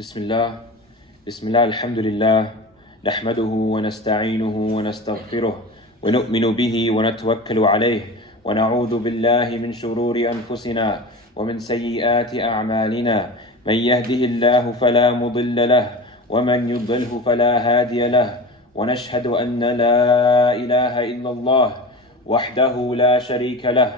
بسم الله الحمد لله نحمده ونستعينه ونستغفره ونؤمن به ونتوكل عليه ونعوذ بالله من شرور أنفسنا ومن سيئات أعمالنا من يهده الله فلا مضل له ومن يضلله فلا هادي له ونشهد أن لا إله إلا الله وحده لا شريك له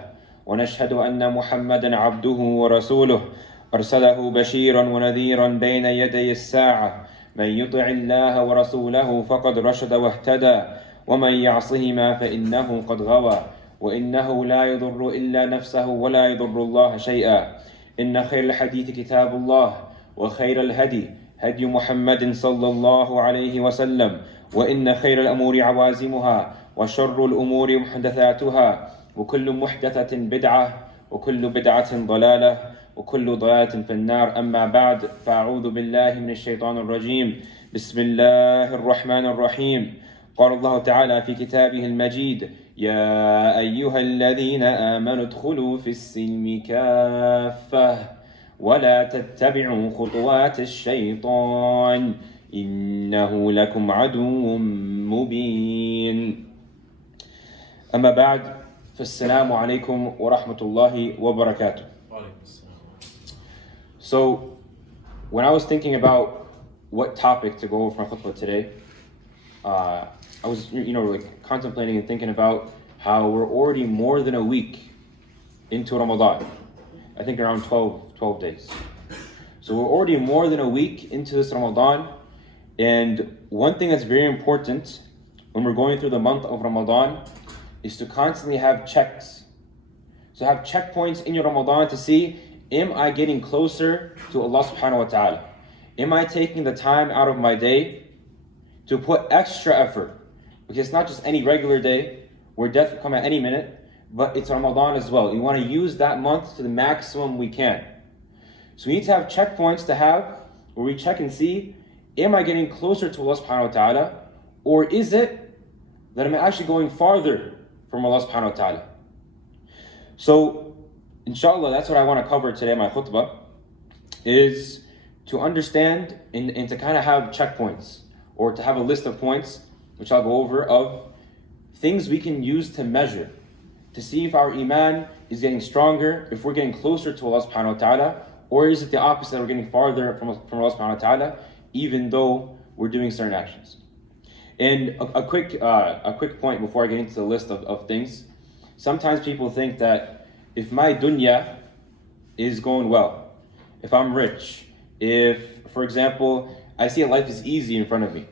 ونشهد أن محمدا عبده ورسوله أرسله بشيرا ونذيرا بين يدي الساعة من يطع الله ورسوله فقد رشد واهتدى ومن يعصهما فإنه قد غوى وإنه لا يضر إلا نفسه ولا يضر الله شيئا إن خير الحديث كتاب الله وخير الهدي هدي محمد صلى الله عليه وسلم وإن خير الأمور عوازمها وشر الأمور محدثاتها وكل محدثة بدعة وكل بدعة ضلالة وكل ضلالة في النار أما بعد فأعوذ بالله من الشيطان الرجيم بسم الله الرحمن الرحيم قال الله تعالى في كتابه المجيد يا أيها الذين آمنوا ادخلوا في السلم كافة ولا تتبعوا خطوات الشيطان إنه لكم عدو مبين أما بعد فالسلام عليكم ورحمة الله وبركاته. So, when I was thinking about what topic to go over for khutbah today, I was, contemplating and thinking about how we're already more than a week into Ramadan. I think around 12 days. So we're already more than a week into this Ramadan, and one thing that's very important when we're going through the month of Ramadan is to constantly have checks. So have checkpoints in your Ramadan to see, am I getting closer to Allah subhanahu wa ta'ala? Am I taking the time out of my day to put extra effort? Because it's not just any regular day where death will come at any minute, but it's Ramadan as well. You want to use that month to the maximum we can. So we need to have checkpoints to have where we check and see, am I getting closer to Allah subhanahu wa ta'ala? Or is it that I'm actually going farther from Allah subhanahu wa ta'ala? So, inshallah, that's what I want to cover today in my khutbah, is to understand and to kind of have checkpoints, or to have a list of points, which I'll go over, of things we can use to measure, to see if our Iman is getting stronger, if we're getting closer to Allah subhanahu wa ta'ala, or is it the opposite, we're getting farther from Allah subhanahu wa ta'ala, even though we're doing certain actions. And a quick point before I get into the list of things. Sometimes people think that if my dunya is going well, if I'm rich, if, for example, I see life is easy in front of me,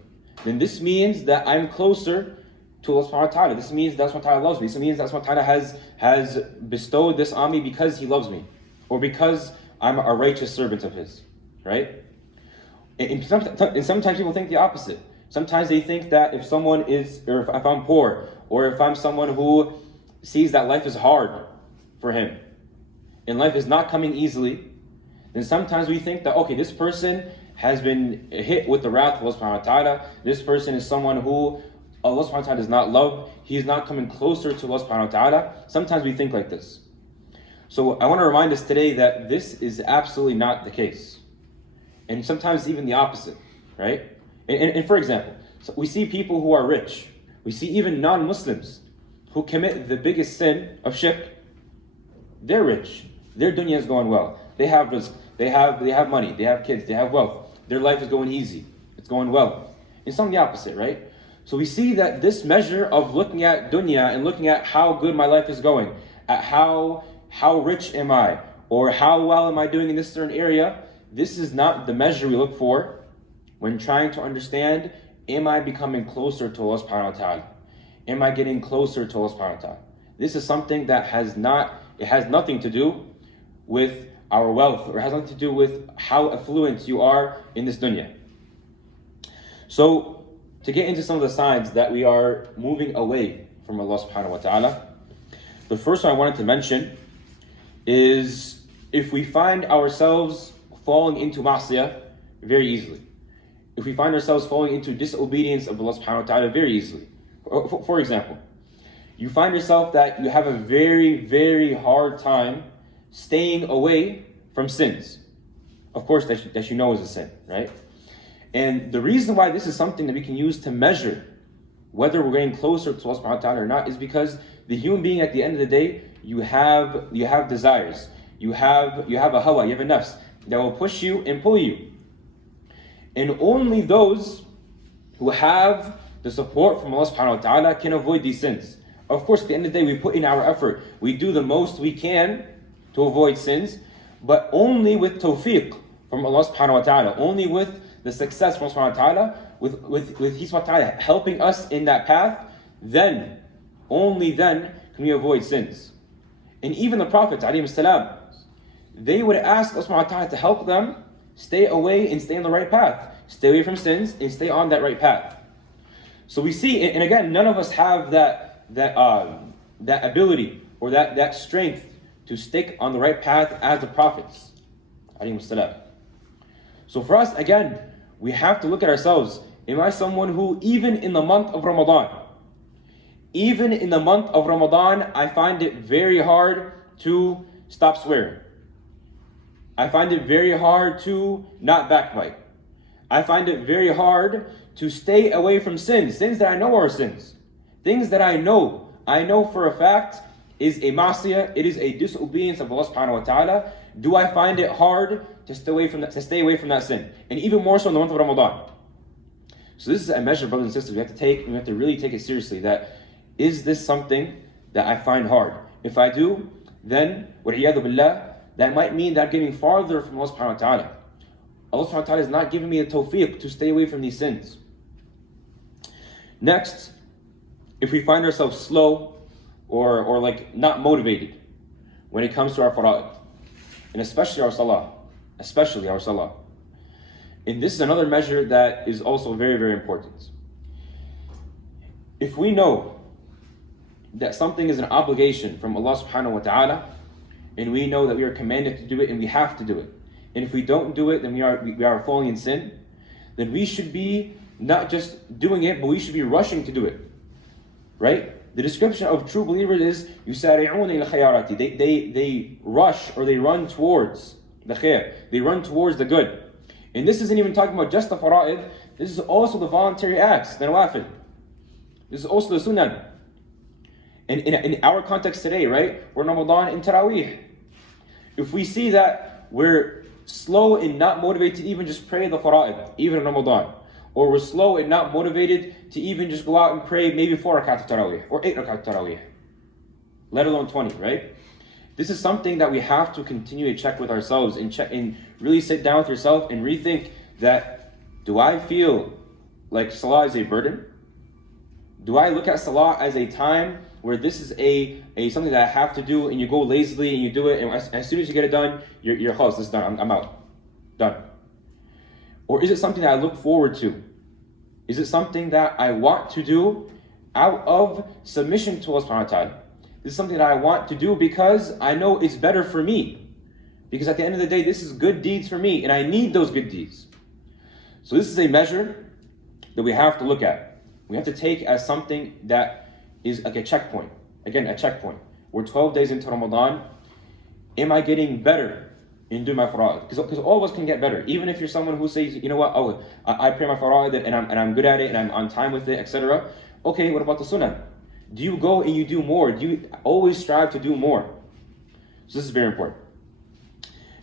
then this means that I'm closer to Allah subhanahu wa ta'ala. This means that Allah subhanahu wa ta'ala loves me. This means that Allah subhanahu wa ta'ala has bestowed this on me because He loves me, or because I'm a righteous servant of His, right? And sometimes people think the opposite. Sometimes they think that if someone is, or if I'm poor, or if I'm someone who sees that life is hard for him, and life is not coming easily, then sometimes we think that, okay, this person has been hit with the wrath of Allah subhanahu wa ta'ala. This person is someone who Allah subhanahu wa ta'ala does not love. He's not coming closer to Allah subhanahu wa ta'ala. Sometimes we think like this. So I want to remind us today that this is absolutely not the case. And sometimes even the opposite, right? And for example, so we see people who are rich. We see even non-Muslims who commit the biggest sin of shirk. They're rich. Their dunya is going well. They have rizq. They have money. They have kids. They have wealth. Their life is going easy. It's going well. It's some the opposite, right? So we see that this measure of looking at dunya and looking at how good my life is going, at how rich am I, or how well am I doing in this certain area, this is not the measure we look for when trying to understand, am I becoming closer to Allah subhanahu wa ta'ala? Am I getting closer to Allah subhanahu wa ta'ala? This is something that has nothing to do with our wealth, or has nothing to do with how affluent you are in this dunya. So, to get into some of the signs that we are moving away from Allah subhanahu wa ta'ala, the first one I wanted to mention is if we find ourselves falling into ma'siyah very easily. If we find ourselves falling into disobedience of Allah subhanahu wa ta'ala very easily. For example, you find yourself that you have a very, very hard time staying away from sins. of course, that you know is a sin, right? And the reason why this is something that we can use to measure whether we're getting closer to Allah subhanahu wa ta'ala or not is because the human being, at the end of the day, you have desires, you have a hawa, you have a nafs that will push you and pull you. And only those who have the support from Allah subhanahu wa ta'ala can avoid these sins. Of course, at the end of the day, we put in our effort, we do the most we can to avoid sins, but only with tawfiq from Allah subhanahu wa ta'ala, only with the success from Allah subhanahu wa ta'ala, with He subhanahu wa ta'ala helping us in that path, then, only then can we avoid sins. And even the Prophets, alayhi salam, they would ask Allah subhanahu wa ta'ala to help them stay away and stay on the right path, stay away from sins and stay on that right path. So we see, and again, none of us have that ability or that strength to stick on the right path as the Prophets, alayhi salam. So for us, again, we have to look at ourselves. Am I someone who, even in the month of Ramadan, I find it very hard to stop swearing. I find it very hard to not backbite. I find it very hard to stay away from sins that I know are sins. Things that I know for a fact is a ma'siyah, it is a disobedience of Allah subhanahu wa ta'ala. Do I find it hard to stay away from that sin? And even more so in the month of Ramadan. So this is a measure, brothers and sisters, we have to really take it seriously. That is this something that I find hard? If I do, then وَالْعِيَاذُ بِاللَّهِ, that might mean that I'm getting farther from Allah subhanahu wa ta'ala. Allah subhanahu wa ta'ala is not giving me the tawfiq to stay away from these sins. Next, if we find ourselves slow or like not motivated when it comes to our fara'id, and especially our salah. And this is another measure that is also very, very important. If we know that something is an obligation from Allah subhanahu wa ta'ala, and we know that we are commanded to do it and we have to do it, and if we don't do it, then we are falling in sin, then we should be not just doing it, but we should be rushing to do it. Right? The description of true believers is يُسَارِعُونَ إِلَى الْخَيَارَاتِ. They rush or they run towards the khair. They run towards the good. And this isn't even talking about just the fara'id. This is also the voluntary acts, the nawafil. This is also the sunnah. And in our context today, right? We're in Ramadan in Taraweeh. If we see that we're slow and not motivated to even just pray the fara'id, even in Ramadan, or we're slow and not motivated to even just go out and pray maybe 4 rakat of Taraweeh or 8 rakat of Taraweeh, let alone 20, right? This is something that we have to continue to check with ourselves and really sit down with yourself and rethink that, do I feel like salah is a burden? Do I look at salah as a time where this is a something that I have to do and you go lazily and you do it and as soon as you get it done, you're khalas, this is done, I'm out, done? Or is it something that I look forward to? Is it something that I want to do out of submission to Allah subhanahu wa ta'ala? This is something that I want to do because I know it's better for me. Because at the end of the day, this is good deeds for me and I need those good deeds. So this is a measure that we have to look at. We have to take as something that is like a checkpoint. Again, a checkpoint. We're 12 days into Ramadan. Am I getting better in doing my fara'id? Because all of us can get better. Even if you're someone who says, you know what, I pray my fara'id and I'm good at it and I'm on time with it, etc. Okay, what about the sunnah? Do you go and you do more? Do you always strive to do more? So this is very important.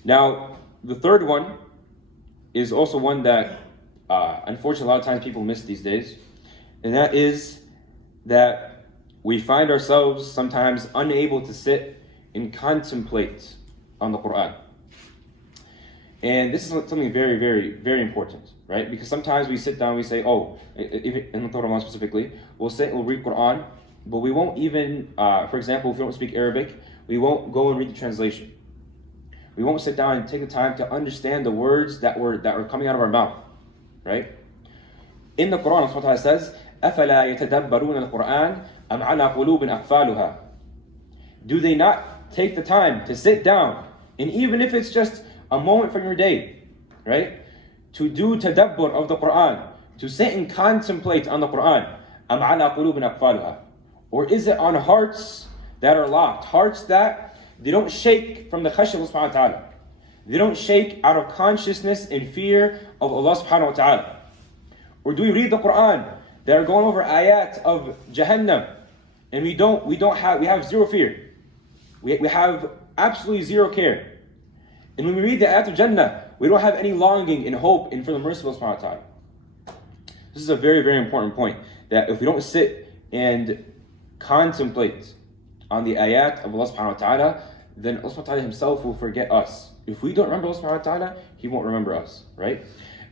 Now, the third one is also one that unfortunately a lot of times people miss these days. And that is that we find ourselves sometimes unable to sit and contemplate on the Quran. And this is something very, very, very important, right? Because sometimes we sit down, we say, even in the Quran specifically, we'll read Quran, but we won't even, for example, if we don't speak Arabic, we won't go and read the translation. We won't sit down and take the time to understand the words that are coming out of our mouth, right? In the Quran, Allah says, أَفَلَا يَتَدَبَّرُونَ الْقُرْآنَ أَمْ عَلَى قُلُوبٍ أَقْفَالُهَا. Do they not take the time to sit down, and even if it's just a moment from your day, right, to do tadabbur of the Quran, to sit and contemplate on the Quran, أَمْ عَلَى قُلُوبٍ أَقْفَالُهَا. Or is it on hearts that are locked, hearts that they don't shake from the khashya of Allah subhanahu wa ta'ala? They don't shake out of consciousness and fear of Allah subhanahu wa ta'ala. Or do we read the Quran that are going over ayat of Jahannam and we have zero fear. We have absolutely zero care. And when we read the ayat of Jannah, we don't have any longing and hope and for the mercy of Allah subhanahu wa ta'ala. This is a very, very important point, that if we don't sit and contemplate on the ayat of Allah subhanahu wa ta'ala, then Allah subhanahu wa ta'ala himself will forget us. If we don't remember Allah subhanahu wa ta'ala, he won't remember us, right?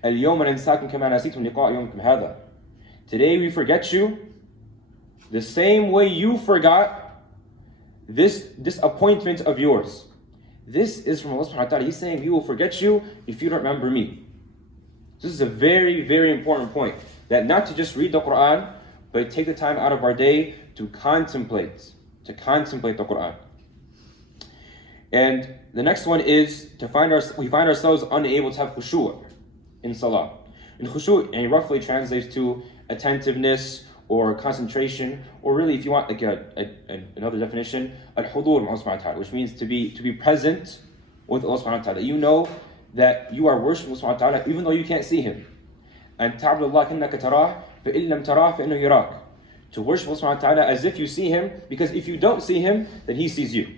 اليوم ننساكم كما نسيتم لقاء يومكم هذا. Today we forget you the same way you forgot this appointment of yours. This is from Allah subhanahu wa ta'ala. He's saying he will forget you if you don't remember me. This is a very, very important point, that not to just read the Quran, but take the time out of our day to contemplate the Quran. And the next one is we find ourselves unable to have khushu' in salah. And khushu' roughly translates to attentiveness or concentration, or really, if you want like another definition, al-hudur with Allah subhanahu wa ta'ala, which means to be present with Allah subhanahu wa ta'ala. You know that you are worshiping Allah subhanahu wa ta'ala even though you can't see him. And ta'budu Allah ka'annaka tarah, fa in lam tarah fa innahu yarak. To worship Allah subhanahu wa ta'ala as if you see him, because if you don't see him, then he sees you.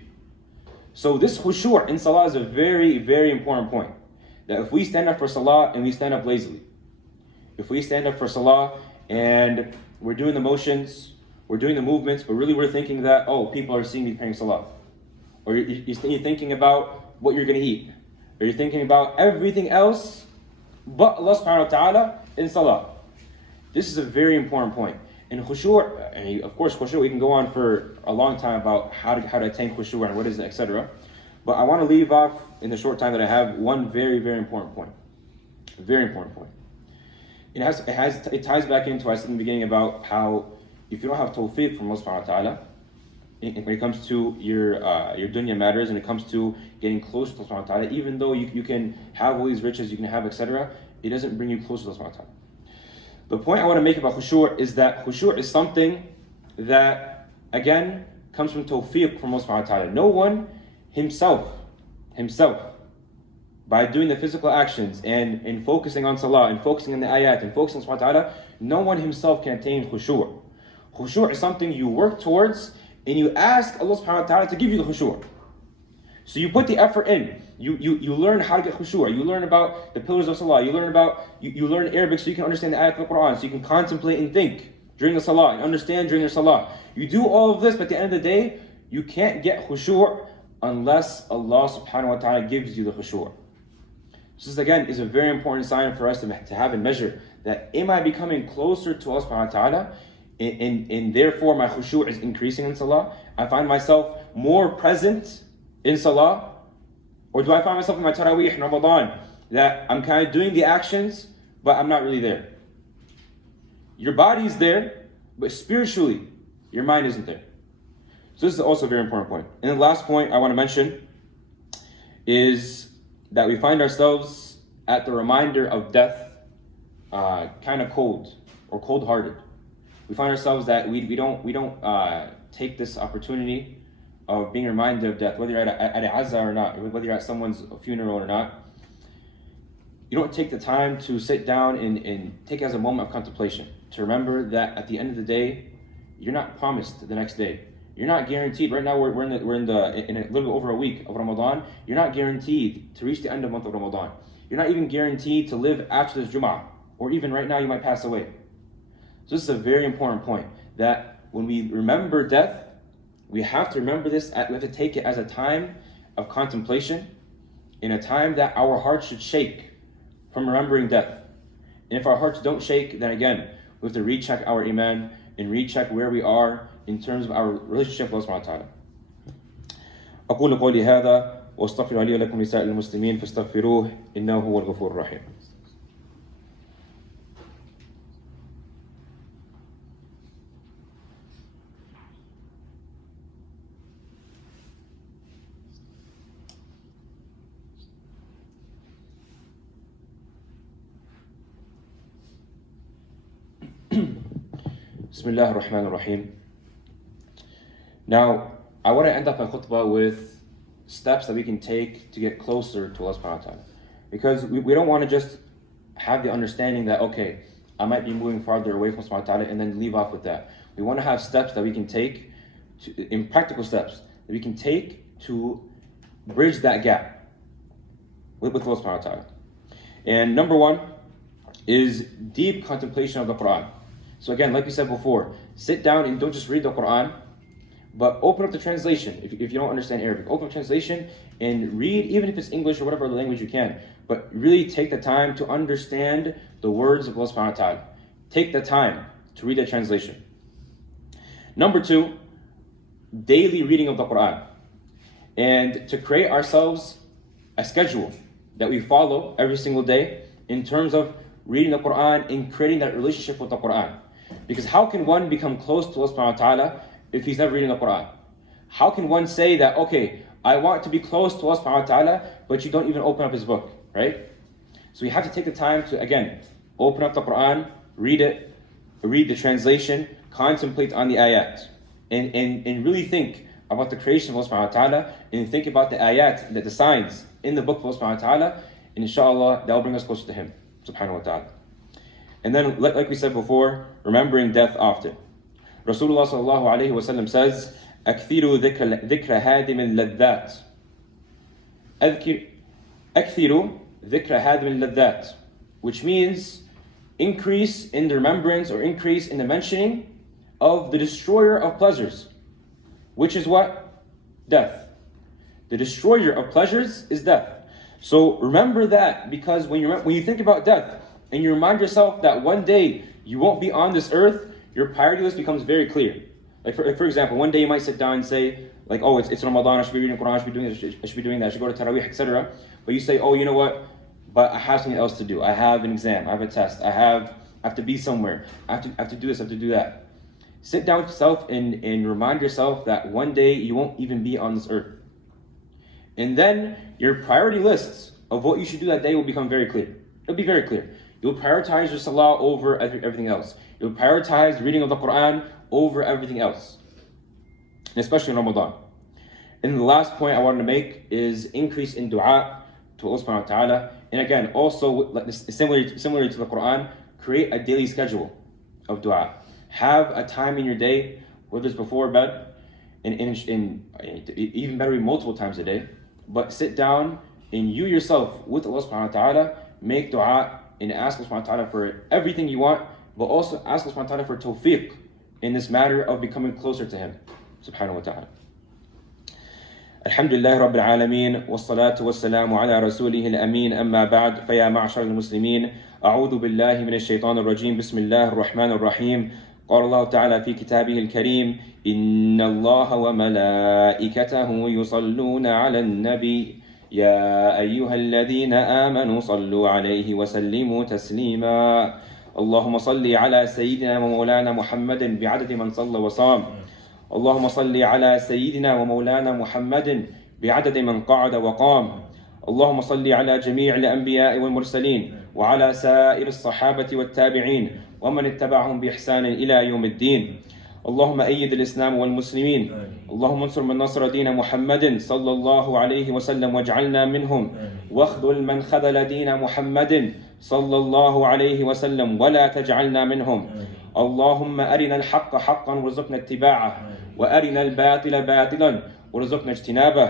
So this khushu' in salah is a very, very important point. That if we stand up for salah and we stand up lazily, if we stand up for salah and we're doing the motions, we're doing the movements, but really we're thinking that, oh, people are seeing me praying salah. Or you're thinking about what you're going to eat. Or you're thinking about everything else but Allah subhanahu wa ta'ala in salah. This is a very important point. And khushu', and of course khushu', we can go on for a long time about how to attain khushu' and what is it, etc. But I want to leave off in the short time that I have one very, very important point. A very important point. It ties back into what I said in the beginning about how if you don't have tawfiq from Allah subhanahu wa ta'ala, when it comes to your dunya matters, and it comes to getting close to Allah subhanahu wa ta'ala, even though you can have all these riches, you can have etc., it doesn't bring you close to Allah subhanahu wa ta'ala. The point I want to make about khushu' is that khushu' is something that, again, comes from tawfiq from Allah subhanahu wa ta'ala. No one himself, by doing the physical actions and focusing on salah and focusing on the ayat and focusing on subhanahu wa ta'ala, no one himself can attain khushu'. Khushu' is something you work towards and you ask Allah subhanahu wa ta'ala to give you the khushu'. So you put the effort in. You learn how to get khushu'. You learn about the pillars of salah. You learn Arabic so you can understand the ayat of the Quran, so you can contemplate and think during the salah and understand during the salah. You do all of this, but at the end of the day, you can't get khushu' unless Allah subhanahu wa ta'ala gives you the khushu'. So this again is a very important sign for us to have and measure that am I becoming closer to Allah subhanahu wa ta'ala, and therefore my khushu' is increasing in salah. I find myself more present in salah, or do I find myself in my tarawih in Ramadan that I'm kind of doing the actions but I'm not really there? Your body's there, but spiritually your mind isn't there. So this is also a very important point. And the last point I want to mention is that we find ourselves at the reminder of death kind of cold or cold-hearted. We find ourselves that we don't take this opportunity of being reminded of death, whether you're at a azza or not, or whether you're at someone's funeral or not. You don't take the time to sit down and take it as a moment of contemplation, to remember that at the end of the day, you're not promised the next day. You're not guaranteed. Right now we're in a little bit over a week of Ramadan. You're not guaranteed to reach the end of the month of Ramadan. You're not even guaranteed to live after this Jumu'ah, or even right now you might pass away. So this is a very important point, that when we remember death, we have to remember this, we have to take it as a time of contemplation, in a time that our hearts should shake from remembering death. And if our hearts don't shake, then again, we have to recheck our iman and recheck where we are in terms of our relationship with Allah subhanahu wa ta'ala. أقول قولي هذا وأستغفر لي ولكم لسائر المسلمين فاستغفروه إنه هو الغفور الرحيم. Bismillah ar-Rahman ar-Rahim. Now, I want to end up my khutbah with steps that we can take to get closer to Allah subhanahu wa ta'ala. Because we don't want to just have the understanding that, okay, I might be moving farther away from Allah subhanahu wa ta'ala and then leave off with that. We want to have steps that we can take, in practical steps, that we can take to bridge that gap with Allah subhanahu wa ta'ala. And number one is deep contemplation of the Quran. So again, like we said before, sit down and don't just read the Quran, but open up the translation. If you don't understand Arabic, open up translation and read, even if it's English or whatever other language you can. But really take the time to understand the words of Allah subhanahu wa ta'ala. Take the time to read the translation. Number two, daily reading of the Quran. And to create ourselves a schedule that we follow every single day in terms of reading the Quran and creating that relationship with the Quran. Because how can one become close to Allah subhanahu wa ta'ala if he's never reading the Quran? How can one say that, okay, I want to be close to Allah subhanahu wa ta'ala, but you don't even open up his book, right? So you have to take the time to, again, open up the Quran, read it, read the translation, contemplate on the ayat, and really think about the creation of Allah subhanahu wa ta'ala, and think about the ayat, the signs in the book of Allah subhanahu wa ta'ala, and inshallah, that will bring us closer to him, subhanahu wa ta'ala. And then, like we said before, remembering death often. Rasulullah sallallahu alayhi wa sallam says, أكثروا ذكر هادم اللذات. أكثروا ذكر هادم اللذات, which means increase in the remembrance or increase in the mentioning of the destroyer of pleasures, which is what? Death. The destroyer of pleasures is death. So remember that, because when you think about death and you remind yourself that one day you won't be on this earth, your priority list becomes very clear. Like for example, one day you might sit down and say, like, oh, it's Ramadan, I should be reading the Quran, I should be doing this, I should be doing that, I should go to Taraweeh, etc. But you say, oh, you know what? But I have something else to do. I have an exam, I have a test, I have to be somewhere, I have to do this, I have to do that. Sit down with yourself and remind yourself that one day you won't even be on this earth. And then your priority lists of what you should do that day will become very clear. It'll be very clear. You'll prioritize your salah over everything else. You'll prioritize reading of the Quran over everything else, and especially in Ramadan. And the last point I wanted to make is increase in dua to Allah subhanahu wa ta'ala. And again, also similarly to the Quran, create a daily schedule of dua. Have a time in your day, whether it's before bed, and even better, multiple times a day. But sit down and you yourself with Allah subhanahu wa ta'ala, make dua and ask Allah subhanahu wa ta'ala for everything you want, but also ask Allah subhanahu wa ta'ala for tawfiq in this matter of becoming closer to him, subhanahu wa ta'ala. Alhamdulillah Rabbil Alameen, wassalatu wassalamu ala rasulihil ameen, amma ba'd, faya ma'ashar al-muslimin, a'udhu billahi min ash-shaytan ar-rajim, bismillah ar-rahman ar-rahim. قال الله تعالى في كتابه الكريم إن الله وملائكته يصلون على النبي يا أيها الذين آمنوا صلوا عليه وسلموا تسليما اللهم صل على سيدنا ومولانا محمد بعدد من صلى وصام اللهم صل على سيدنا ومولانا محمد بعدد من قعد وقام اللهم صل على جميع الأنبياء والمرسلين وعلى سائر الصحابة والتابعين ومن اتبعهم بإحسان إلى يوم الدين اللهم أيد الإسلام والمسلمين اللهم انصر من نصر دين محمد صلى الله عليه وسلم واجعلنا منهم واخذل من خذل دين محمد صلى الله عليه وسلم ولا تجعلنا منهم اللهم أرنا الحق حقا وارزقنا اتباعه وأرنا الباطل باطلا وارزقنا اجتنابه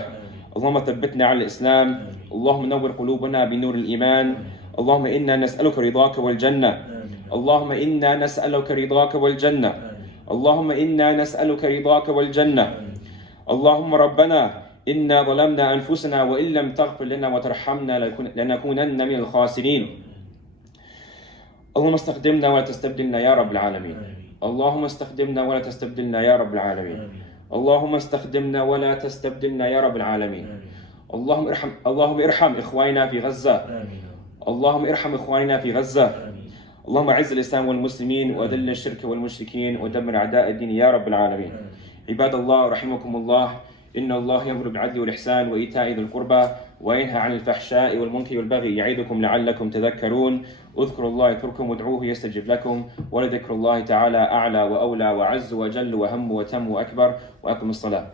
اللهم ثبتنا على الإسلام اللهم نور قلوبنا بنور الإيمان اللهم إنا نسألك رضاك والجنة اللهم إنا نسألك رضاك والجنة اللهم إنا نسألك رضاك والجنة اللهم ربنا إنا ظلمنا أنفسنا وإن لم تغفر لنا وترحمنا لنكونن من الخاسرين اللهم استخدمنا ولا تستبدلنا يا رب العالمين اللهم استخدمنا ولا تستبدلنا يا رب العالمين اللهم استخدمنا ولا تستبدلنا يا رب العالمين اللهم ارحم إخواننا في غزة اللهم ارحم إخواننا في غزة اللهم اعز الإسلام والمسلمين وأذل الشرك والمشركين ودمر أعداء الدين يا رب العالمين عباد الله رحمكم الله إن الله يأمر بالعدل والإحسان وإيتاء ذي القربى وينهى عن الفحشاء والمنكر والبغي يعظكم لعلكم تذكرون اذكروا الله يذكركم وادعوه يستجب لكم ولذكر الله تعالى أعلى وأولى وعز وجل وهم وتم وأكبر وأقم الصلاة